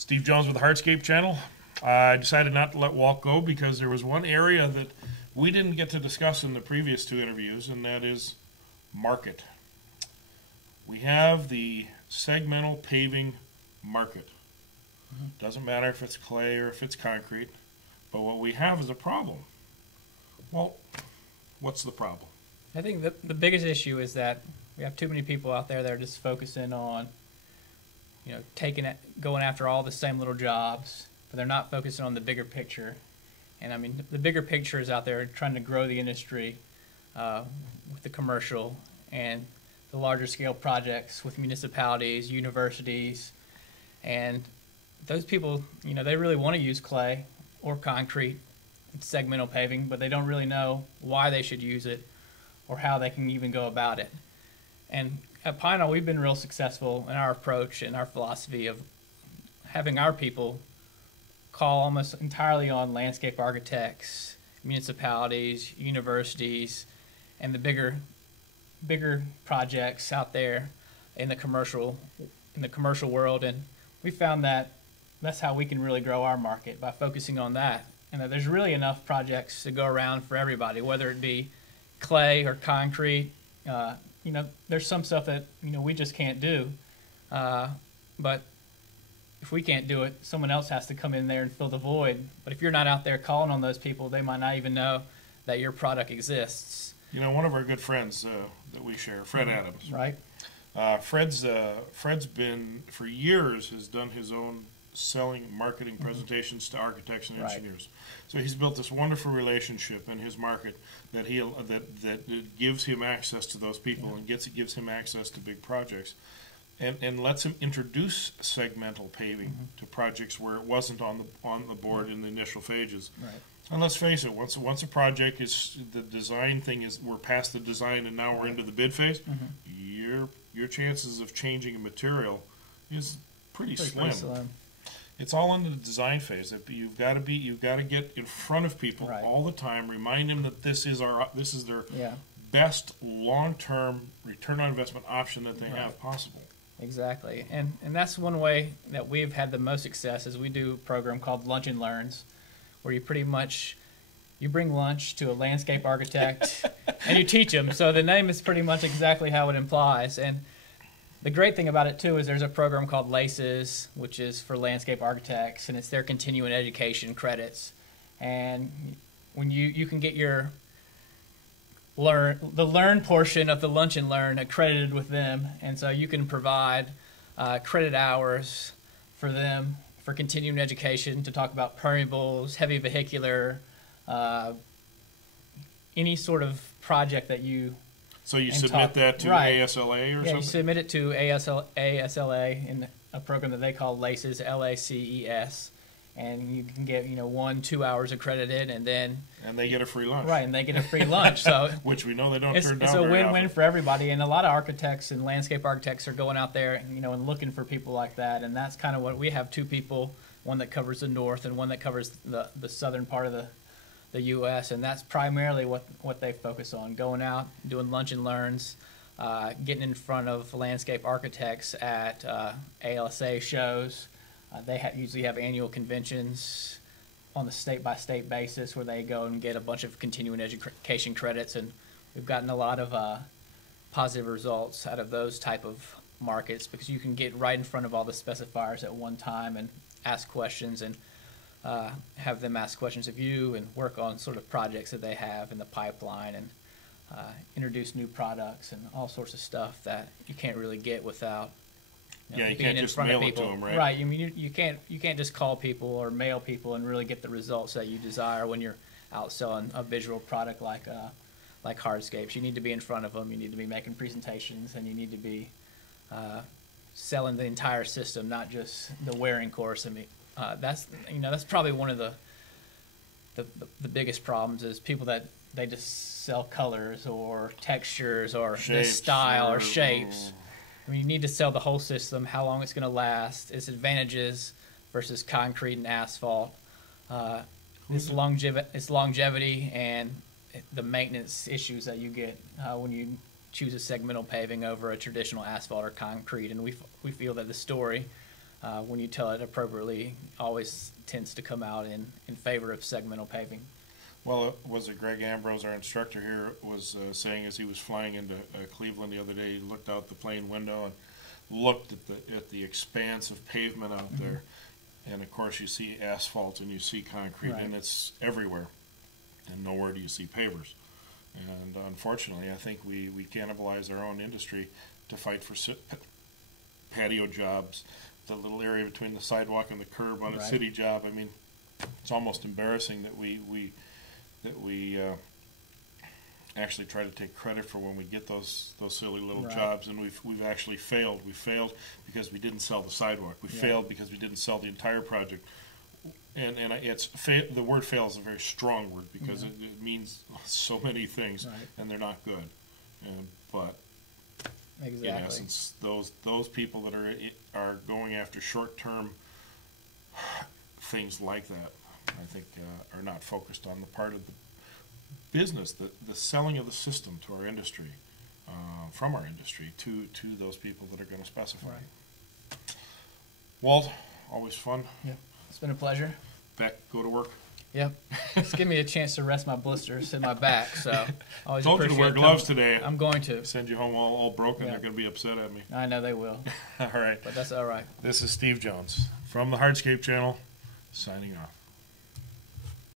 Steve Jones with the Hardscape channel. I decided not to let Walt go because there was one area that we didn't get to discuss in the previous two interviews, and that is market. We have the segmental paving market. Doesn't matter if it's clay or if it's concrete, but what we have is a problem. Well, what's the problem? I think the biggest issue is that we have too many people out there that are just focusing on, going after all the same little jobs, but they're not focusing on the bigger picture. And I mean, the bigger picture is out there trying to grow the industry with the commercial and the larger scale projects with municipalities, universities, and those people, they really want to use clay or concrete, segmental paving, but they don't really know why they should use it or how they can even go about it. And at Pine Knoll, we've been real successful in our approach and our philosophy of having our people call almost entirely on landscape architects, municipalities, universities, and the bigger projects out there in the commercial world. And we found that that's how we can really grow our market, by focusing on that, and that there's really enough projects to go around for everybody, whether it be clay or concrete. There's some stuff that we just can't do, but if we can't do it, someone else has to come in there and fill the void. But if you're not out there calling on those people, they might not even know that your product exists. One of our good friends that we share, Fred Adams. Right. Fred's been, for years, has done his own selling, marketing presentations to architects and engineers. So he's built this wonderful relationship in his market that that gives him access to those people and gives him access to big projects, and lets him introduce segmental paving to projects where it wasn't on the board in the initial phases. Right. And let's face it, once a project is, the design thing is, we're past the design and now we're into the bid phase, your chances of changing a material is pretty slim. It's all in the design phase. You've got to get in front of people all the time. Remind them that this is their best long-term return on investment option that they have possible. Exactly, and that's one way that we've had the most success. Is we do a program called Lunch and Learns, where you bring lunch to a landscape architect and you teach them. So the name is pretty much exactly how it implies. And the great thing about it, too, is there's a program called LACES, which is for landscape architects, and it's their continuing education credits. And when you can get your learn portion of the Lunch and Learn accredited with them, and so you can provide credit hours for them for continuing education to talk about permeables, heavy vehicular, any sort of project that you... So you submit that to ASLA or something? Yeah, you submit it to ASLA in a program that they call LACES, LACES, and you can get 1-2 hours accredited, and then... And they get a free lunch. Right, and they get a free lunch. So which we know they don't turn down It's a very win-win often. for everybody, and a lot of architects and landscape architects are going out there and looking for people like that, and that's kind of what we have. Two people, one that covers the north and one that covers the southern part of the U.S., and that's primarily what they focus on, going out, doing lunch and learns, getting in front of landscape architects at ALSA shows. They usually have annual conventions on the state-by-state basis where they go and get a bunch of continuing education credits, and we've gotten a lot of positive results out of those type of markets, because you can get right in front of all the specifiers at one time and ask questions, and have them ask questions of you, and work on sort of projects that they have in the pipeline, and introduce new products and all sorts of stuff that you can't really get without you being can't in just front mail of it people. to them, right? Right. I mean, you can't just call people or mail people and really get the results that you desire when you're out selling a visual product like Hardscapes. You need to be in front of them. You need to be making presentations, and you need to be selling the entire system, not just the wearing course. I mean, that's probably one of the biggest problems, is people that they just sell colors or textures or this style or shapes. I mean, you need to sell the whole system, how long it's going to last, its advantages versus concrete and asphalt, its longevity, and the maintenance issues that you get when you choose a segmental paving over a traditional asphalt or concrete. And we feel that the story when you tell it appropriately, always tends to come out in favor of segmental paving. Well, was it Greg Ambrose, our instructor here, was saying as he was flying into Cleveland the other day, he looked out the plane window and looked at the expanse of pavement out there, and of course you see asphalt and you see concrete, and it's everywhere, and nowhere do you see pavers. And unfortunately, I think we cannibalize our own industry to fight for patio jobs, the little area between the sidewalk and the curb on a city job. I mean, it's almost embarrassing that we actually try to take credit for when we get those silly little jobs, and we've actually failed. We failed because we didn't sell the sidewalk. We failed because we didn't sell the entire project. And the word fail is a very strong word because it means so many things, and they're not good. But in essence, those people that are going after short-term things like that, I think, are not focused on the part of the business, the selling of the system to our industry, from our industry to those people that are going to specify. Walt, always fun. Yeah, it's been a pleasure. Back, go to work. Yep. Just give me a chance to rest my blisters in my back. So always told you to wear gloves today. I'm going to send you home all broken. They're going to be upset at me. I know they will. All right. But that's all right. This is Steve Jones from the Hardscape channel, signing off.